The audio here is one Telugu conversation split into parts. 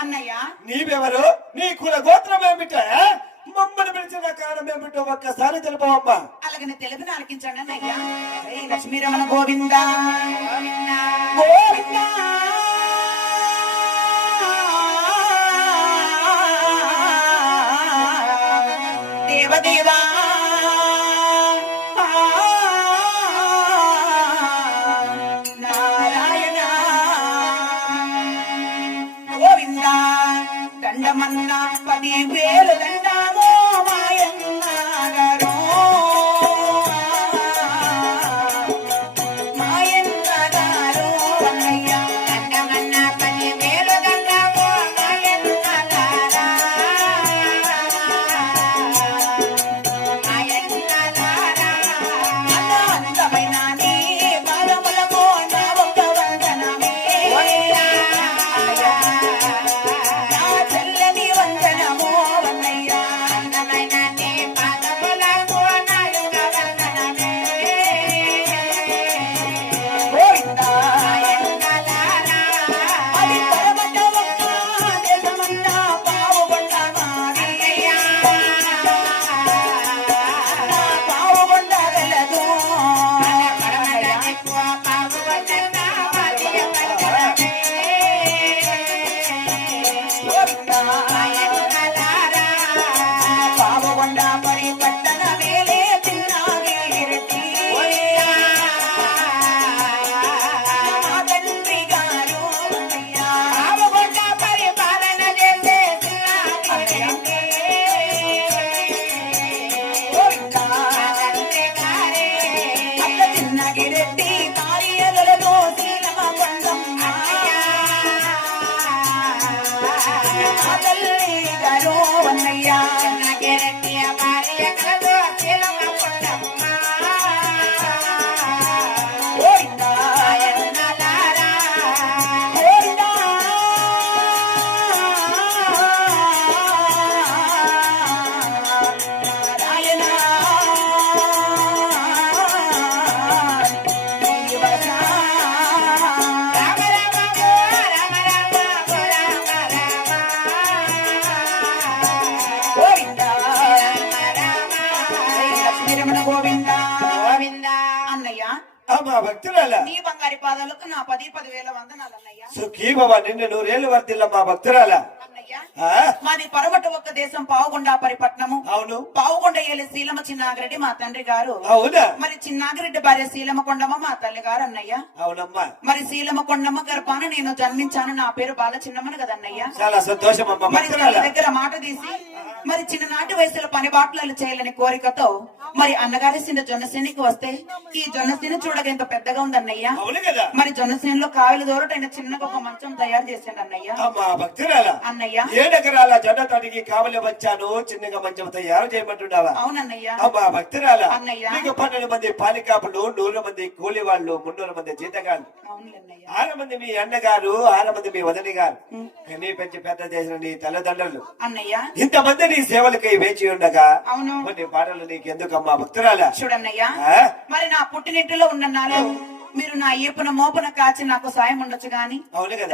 అన్నయ్య. నీవెవరు? నీ కుల గోత్రం ఏమిట? మమ్మల్ని పిలిచిన కారణం ఏమిటో ఒక్కసారి తెలుపవమ్మా. అలాగనే తెలుగు ఆలకించండి అన్నయ్య. లక్ష్మీరమణ గోవింద. గోవింద. దేవదేవా. పది వేలు మా తల్లి గారు అన్నయ్య భక్తురాలా నీ బంగారి పాదాలకు నా పది పదివేల వందనాలు అన్నయ్య సుఖీ బాబా నిన్ను నూరేళ్ళు వర్తిల్లమ్మా భక్తురాలా అన్నయ్య ఆ? మాది పరమట ఒక్క దేశం పావుగొండ పరిపట్నము. అవును. పావుగొండ ఏలి శీలమ చిన్నాగిరెడ్డి మా తండ్రి గారు. అవునా? మరి చిన్నాగిరెడ్డి భార్య శీలమ కొండమ్మ మా తల్లి గారు అన్నయ్య. అవునమ్మా. మరి శీలమ కొండమ్మ గర్భాన నేను జన్మించాను. నా పేరు బాల చిన్నమ్మను కదన్నయ్య చాలా సంతోషం మరి దగ్గర మాట తీసి మరి చిన్ననాటి వయసులో పని బాటలు చేయాలని కోరికతో మరి అన్నగారి సిన జొన్నసేనికి వస్తే ఈ జొన్నసేన చూడగా ఎంత పెద్దగా అవును కదా. మరి జొన్నసేనలో కావిలి దూరటైన చిన్నగా ఒక మంచం తయారు చేశాడు అన్నయ్య. అమ్మా అన్నయ్య ఏడెకరాల జొన్న తడికి కావలి వచ్చాను చిన్నగా మంచం తయారు చేయమంటున్నావా? అవునన్నయ్య. అమ్మా భక్తురాలా. నీకు పన్నెండు మంది పాలికాపులు నూరు మంది కూలి వాళ్ళు మున్నూరు మంది జీతగాళ్ళు. ఆరు మంది మీ అన్నగారు ఆరు మంది మీ వదని గారు నీ పెంచి పెద్ద చేసిన నీ తల్లిదండ్రులు. అన్నయ్య. ఇంతమంది నీ సేవలకై వేచి ఉండగా అవును. కొన్ని పాటలు నీకెందుకమ్మా భక్తురాలా? చూడన్నయ్య? మరి నా పుట్టినింటిలో ఉన్న నాలో మీరు నా ఏపున మోపున కాచి నాకు సాయం ఉండొచ్చు గాని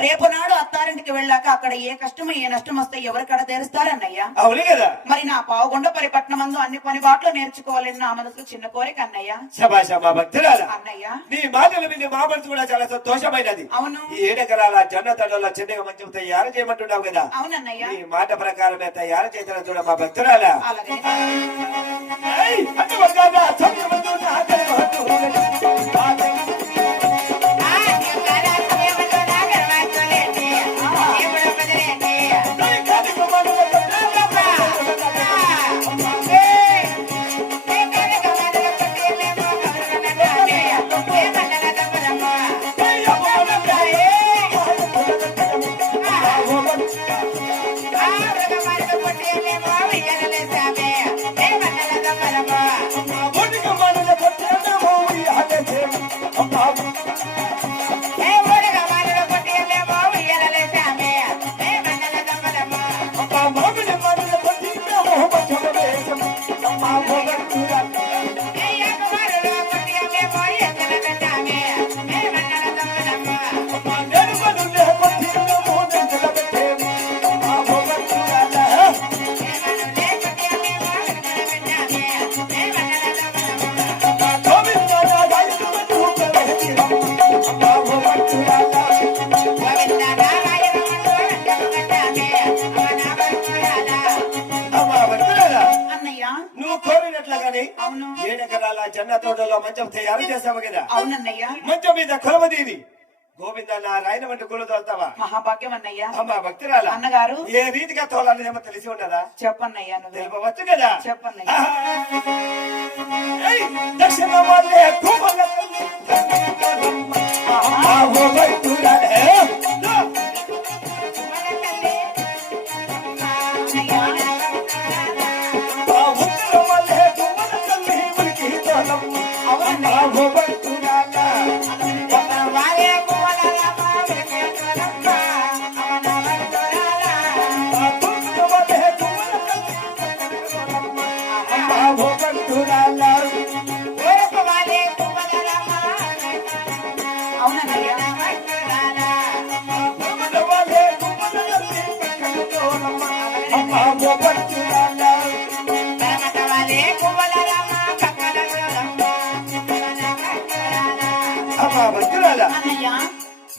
రేపు నాడు అత్తారింటికి వెళ్ళాక అక్కడ ఏ కష్టం ఏ నష్టం వస్తే ఎవరు కడ తెరుస్తారన్నయ్య? అవును కదా. మరి నా పావుగొండ పరిపట్నమందు అన్ని పని బాటలు నేర్చుకోవాలని నా మనసులో చిన్న కోరిక అన్నయ్య. శభాష్ అమ్మా భక్తురాలా అన్నయ్య. నీ మాటలు విని మా మనసు కూడా చాలా సంతోషమైనది. అవును. ఈ ఏడెకరాల జొన్న తడల చిన్నగా మంచం తయారు చేయమంటున్నావు కదా. అవునన్నయ్య. నీ మాట ప్రకారమే తయారు చేసిన చూడ మా భక్తురాలా అలాగే. back. అవును. ఏడెకరాల జన్న తోటలో మంచం తయారు చేసాము కదా? అవునన్నయ్య. మంచం మీద కొలవదీది గోవింద నారాయణ వంటి గుళ్ళు తోలుతావా? మహాభాగ్యం అన్నయ్య అమ్మా భక్తురాల. అన్నగారు. ఏ రీతిగా తోలాలేమో తెలిసి ఉన్నదా చెప్పన్నయ్య నువ్వే. తెలుపవచ్చు కదా? చెప్పన్నయ్య. దక్షిణ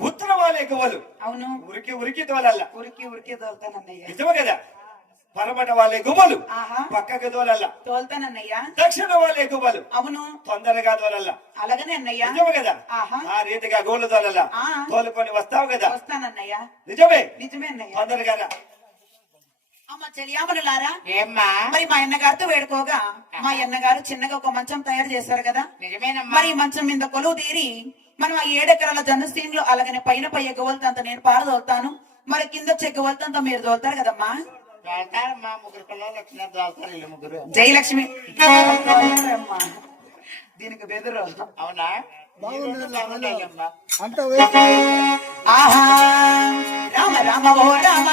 ఉత్తర వాళ్ళే గువ్వలు అవును. ఉరికి ఉరికి తోలల్ల ఉరికి ఉరికి తోలుతానన్నయ్య నిజమే కదా? పరమట వాళ్ళే గువ్వలు ఆహా. పక్కకు తోలల్ల తోలుతానన్నయ్య దక్షిణ వాళ్ళే గువ్వలు అవును. తొందరగా తోలల్ల అలాగనే అన్నయ్య. నిజమే కదా? ఆ రీతిగా గోళ్ళు తోలల్ల. తోలుకొని వస్తావు కదా? వస్తానన్నయ్య. నిజమే? నిజమే అన్నయ్య. తొందరగా. అమ్మ చెలియామనులారా ఏమ్మా? మరి మా అన్నగారితో వేడుకోగా మా అన్నగారు చిన్నగా ఒక మంచం తయారు చేశారు కదా? నిజమేనమ్మా. మరి మంచం మీద కొలువు తీరి మనం ఆ ఏడెకరాల జొన్న సీన్లు అలాగనే పైన పై ఎగ్గవలతంత నేను పారదోలుతాను మరి కింద చెక్కవలతంత మీరు దోలుతారు కదమ్మా? జయలక్ష్మి. అమ్మా. దీనికి బెదురు. అవునా? ఆహా రామ రామ ఓ రామ.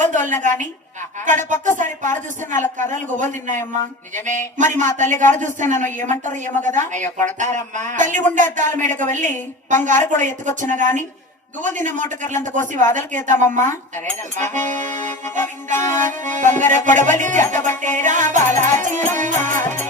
గువ్వలు తోలినా గాని ఇక్కడ పక్కసారి పార చూస్తే నాలుగు కర్రలు గువ్వలు తిన్నాయమ్మా. నిజమే. మరి మా తల్లి గారు చూస్తే నన్ను ఏమంటారు ఏమో కదా? అయ్యో కొడతారమ్మా. తల్లి ఉండే అద్దాల మేడకు వెళ్ళి బంగారు కూడా ఎత్తుకొచ్చిన గాని గువ్వ తిన్న మూట కర్రలంత కోసి వాదలకేద్దామమ్మా సరేనమ్మా. బంగారు కొడవలి బాలాజీనమ్మ. తల్లి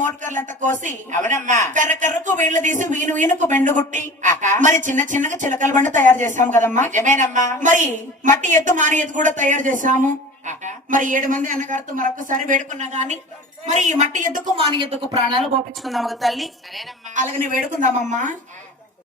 మోటార్లంతా కోసి అవునమ్మా. కర్ర కర్రకు వీళ్ళు తీసి వీను వీనుకు బెండుగుట్టి. మరి చిన్న చిన్నగా చిలకల బండి తయారు చేసాం కదమ్మా. నిజమేనమ్మా. మరి మట్టి ఎత్తు మాని ఎత్తు కూడా తయారు ఆహా. మరి ఏడు మంది అన్నగారితో మరొకసారి వేడుకున్నా గాని మరి ఈ మట్టి ఎద్దుకు మాని ఎద్దుకు ప్రాణాలు పోపించుకుందాం ఒక తల్లి. అలాగని వేడుకుందామమ్మా.